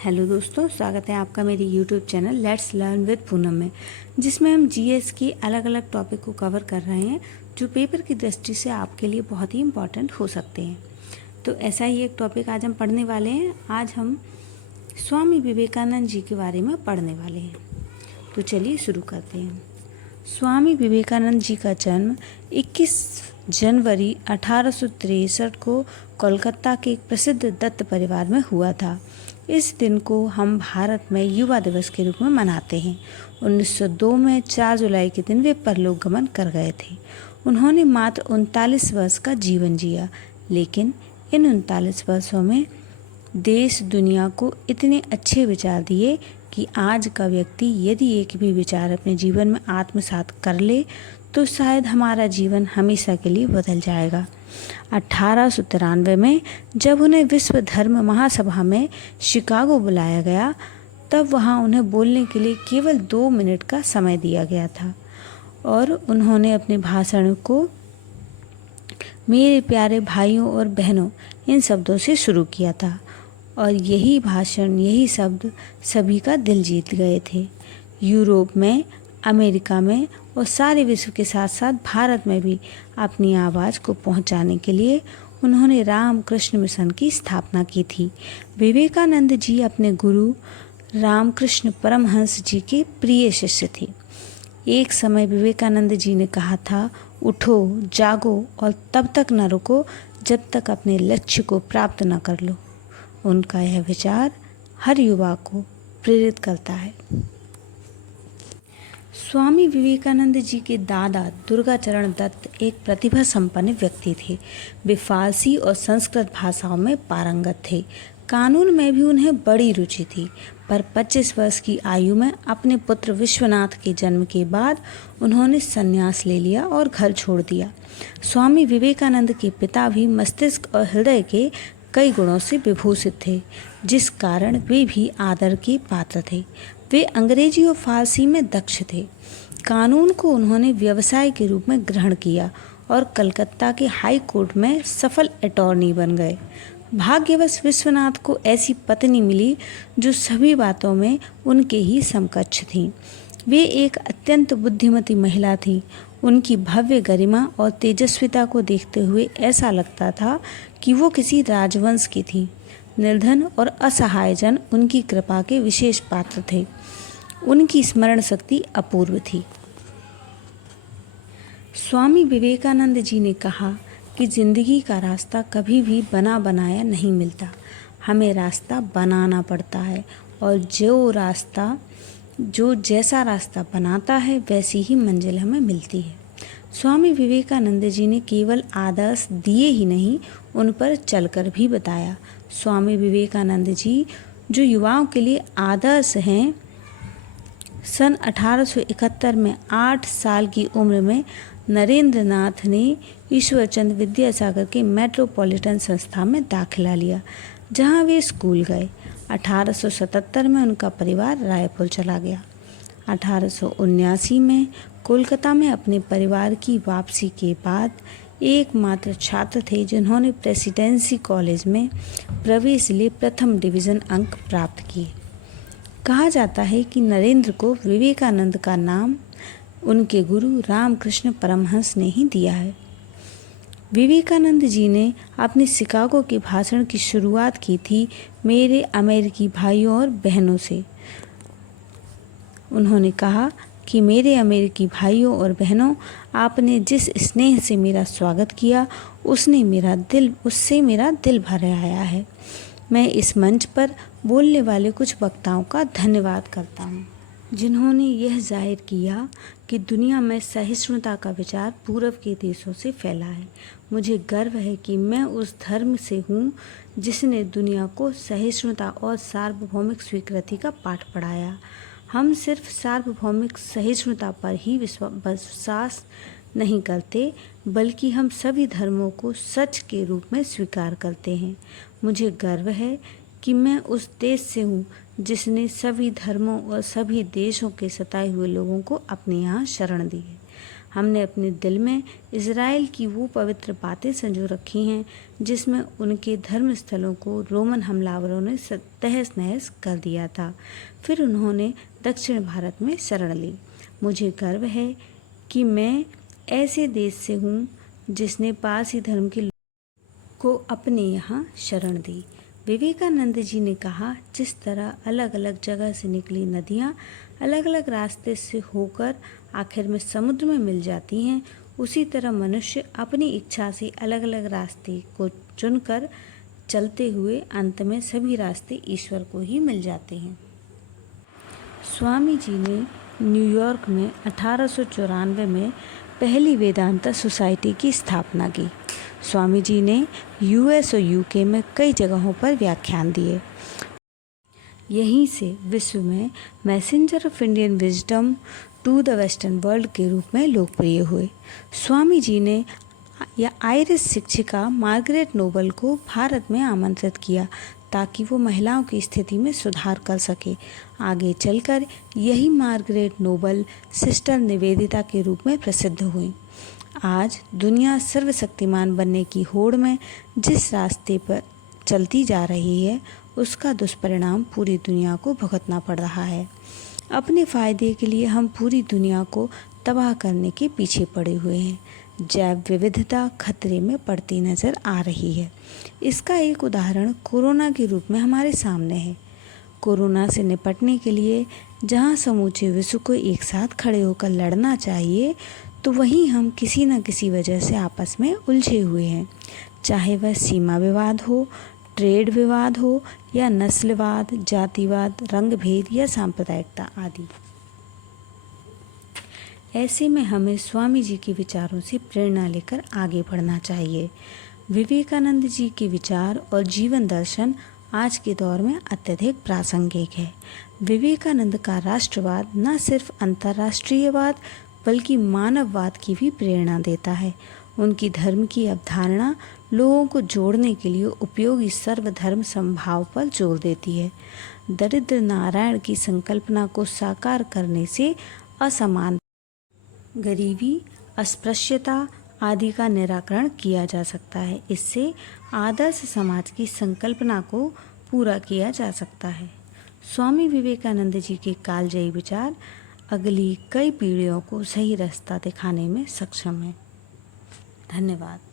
Hello दोस्तों, स्वागत है आपका मेरी YouTube channel let's learn with Poonam में, जिसमें हम जीएस की अलग अलग टॉपिक को कवर कर रहे हैं जो पेपर की दृष्टि से आपके लिए बहुत ही इम्पॉर्टेंट हो सकते हैं। तो ऐसा ही एक टॉपिक आज हम पढ़ने वाले हैं। आज हम स्वामी विवेकानंद जी के बारे में पढ़ने वाले हैं। तो चलिए शुरू करते हैं। स्वामी विवेकानंद जी का जन्म 21 जनवरी 1863 को कोलकाता के एक प्रसिद्ध दत्त परिवार में हुआ था। इस दिन को हम भारत में युवा दिवस के रूप में मनाते हैं। 1902 में 4 जुलाई के दिन वे परलोक गमन कर गए थे। उन्होंने मात्र 39 वर्ष का जीवन जिया, लेकिन इन 39 वर्षों में देश दुनिया को इतने अच्छे विचार दिए कि आज का व्यक्ति यदि एक भी विचार अपने जीवन में आत्मसात कर ले तो शायद हमारा जीवन हमेशा के लिए बदल जाएगा। 1893 में जब उन्हें विश्व धर्म महासभा में शिकागो बुलाया गया, तब वहां उन्हें बोलने के लिए केवल 2 मिनट का समय दिया गया था और उन्होंने अपने भाषण को मेरे प्यारे भाइयों और बहनों इन शब्दों से शुरू किया था और यही भाषण, यही शब्द सभी का दिल जीत गए थे। यूरोप में, अमेरिका में और सारे विश्व के साथ साथ भारत में भी अपनी आवाज़ को पहुंचाने के लिए उन्होंने रामकृष्ण मिशन की स्थापना की थी। विवेकानंद जी अपने गुरु रामकृष्ण परमहंस जी के प्रिय शिष्य थे। एक समय विवेकानंद जी ने कहा था, उठो, जागो और तब तक न रुको जब तक अपने लक्ष्य को प्राप्त न कर लो। उनका यह विचार हर युवा को प्रेरित करता है। स्वामी विवेकानंद जी के दादा दुर्गाचरण दत्त एक प्रतिभा संपन्न व्यक्ति थे। वे फारसी और संस्कृत भाषाओं में पारंगत थे। कानून में भी उन्हें बड़ी रुचि थी, पर 25 वर्ष की आयु में अपने पुत्र विश्वनाथ के जन्म के बाद उन्होंने संन्यास ले लिया और घर छोड़ दिया। स्वामी विवेकानंद के पिता भी मस्तिष्क और हृदय के कई गुणों से विभूषित थे, जिस कारण वे भी आदर के पात्र थे। वे अंग्रेजी और फारसी में दक्ष थे। कानून को उन्होंने व्यवसाय के रूप में ग्रहण किया और कलकत्ता के हाई कोर्ट में सफल अटॉर्नी बन गए। भाग्यवश विश्वनाथ को ऐसी पत्नी मिली जो सभी बातों में उनके ही समकक्ष थी। वे एक अत्यंत बुद्धिमती महिला थी। उनकी भव्य गरिमा और तेजस्विता को देखते हुए ऐसा लगता था कि वो किसी राजवंश की थी। निर्धन और असहाय जन उनकी कृपा के विशेष पात्र थे। उनकी स्मरण शक्ति अपूर्व थी। स्वामी विवेकानंद जी ने कहा कि जिंदगी का रास्ता कभी भी बना बनाया नहीं मिलता, हमें रास्ता बनाना पड़ता है और जो जैसा रास्ता बनाता है वैसी ही मंजिल हमें मिलती है। स्वामी विवेकानंद जी ने केवल आदर्श दिए ही नहीं, उन पर चलकर भी बताया। स्वामी विवेकानंद जी जो युवाओं के लिए आदर्श हैं, सन 1871 में 8 साल की उम्र में नरेंद्र नाथ ने ईश्वरचंद विद्यासागर के मेट्रोपॉलिटन संस्था में दाखिला लिया, जहां वे स्कूल गए। 1877 में उनका परिवार रायपुर चला गया। 1879 में कोलकाता में अपने परिवार की वापसी के बाद एकमात्र छात्र थे जिन्होंने प्रेसिडेंसी कॉलेज में प्रवेश लिए प्रथम डिवीज़न अंक प्राप्त किए। कहा जाता है कि नरेंद्र को विवेकानंद का नाम उनके गुरु रामकृष्ण परमहंस ने ही दिया है। विवेकानंद जी ने अपने शिकागो के भाषण की शुरुआत की थी मेरे अमेरिकी भाइयों और बहनों से। उन्होंने कहा कि मेरे अमेरिकी भाइयों और बहनों, आपने जिस स्नेह से मेरा स्वागत किया उससे मेरा दिल भर आया है। मैं इस मंच पर बोलने वाले कुछ वक्ताओं का धन्यवाद करता हूँ, जिन्होंने यह जाहिर किया कि दुनिया में सहिष्णुता का विचार पूर्व के देशों से फैला है। मुझे गर्व है कि मैं उस धर्म से हूँ जिसने दुनिया को सहिष्णुता और सार्वभौमिक स्वीकृति का पाठ पढ़ाया। हम सिर्फ सार्वभौमिक सहिष्णुता पर ही विश्वास नहीं करते, बल्कि हम सभी धर्मों को सच के रूप में स्वीकार करते हैं। मुझे गर्व है कि मैं उस देश से हूँ जिसने सभी धर्मों और सभी देशों के सताए हुए लोगों को अपने यहाँ शरण दी है। हमने अपने दिल में इज़राइल की वो पवित्र बातें संजो रखी हैं जिसमें उनके धर्म स्थलों को रोमन हमलावरों ने तहस नहस कर दिया था। फिर उन्होंने दक्षिण भारत में शरण ली। मुझे गर्व है कि मैं ऐसे देश से हूँ जिसने पारसी धर्म के को अपने यहाँ शरण दी। विवेकानंद जी ने कहा, जिस तरह अलग अलग जगह से निकली नदियाँ अलग अलग रास्ते से होकर आखिर में समुद्र में मिल जाती हैं, उसी तरह मनुष्य अपनी इच्छा से अलग अलग रास्ते को चुनकर चलते हुए अंत में सभी रास्ते ईश्वर को ही मिल जाते हैं। स्वामी जी ने न्यूयॉर्क में 1894 में पहली वेदांता सोसाइटी की स्थापना की। स्वामी जी ने यूएस और यूके में कई जगहों पर व्याख्यान दिए। यहीं से विश्व में messenger of Indian wisdom to the western world के रूप में लोकप्रिय हुए। स्वामी जी ने आयरिश शिक्षिका मार्गरेट नोबल को भारत में आमंत्रित किया ताकि वो महिलाओं की स्थिति में सुधार कर सके। आगे चलकर यही मार्गरेट नोबल सिस्टर निवेदिता के रूप में प्रसिद्ध हुई। आज दुनिया सर्वशक्तिमान बनने की होड़ में जिस रास्ते पर चलती जा रही है, उसका दुष्परिणाम पूरी दुनिया को भुगतना पड़ रहा है। अपने फायदे के लिए हम पूरी दुनिया को तबाह करने के पीछे पड़े हुए हैं। जैव विविधता खतरे में पड़ती नजर आ रही है। इसका एक उदाहरण कोरोना के रूप में हमारे सामने है। कोरोना से निपटने के लिए जहां समूचे विश्व को एक साथ खड़े होकर लड़ना चाहिए, तो वहीं हम किसी न किसी वजह से आपस में उलझे हुए हैं, चाहे वह सीमा विवाद हो, ट्रेड विवाद हो या नस्लवाद, जातिवाद, रंगभेद या सांप्रदायिकता आदि। ऐसे में हमें स्वामी जी के विचारों से प्रेरणा लेकर आगे बढ़ना चाहिए। विवेकानंद जी के विचार और जीवन दर्शन आज के दौर में अत्यधिक प्रासंगिक है। विवेकानंद का राष्ट्रवाद न सिर्फ अंतर्राष्ट्रीयवाद बल्कि मानववाद की भी प्रेरणा देता है। उनकी धर्म की अवधारणा लोगों को जोड़ने के लिए उपयोगी सर्वधर्म समभाव पर जोर देती है। दरिद्र नारायण की संकल्पना को साकार करने से असमान, गरीबी, अस्पृश्यता आदि का निराकरण किया जा सकता है। इससे आदर्श समाज की संकल्पना को पूरा किया जा सकता है। स्वामी विवेकानंद जी के कालजयी विचार अगली कई पीढ़ियों को सही रास्ता दिखाने में सक्षम है। धन्यवाद।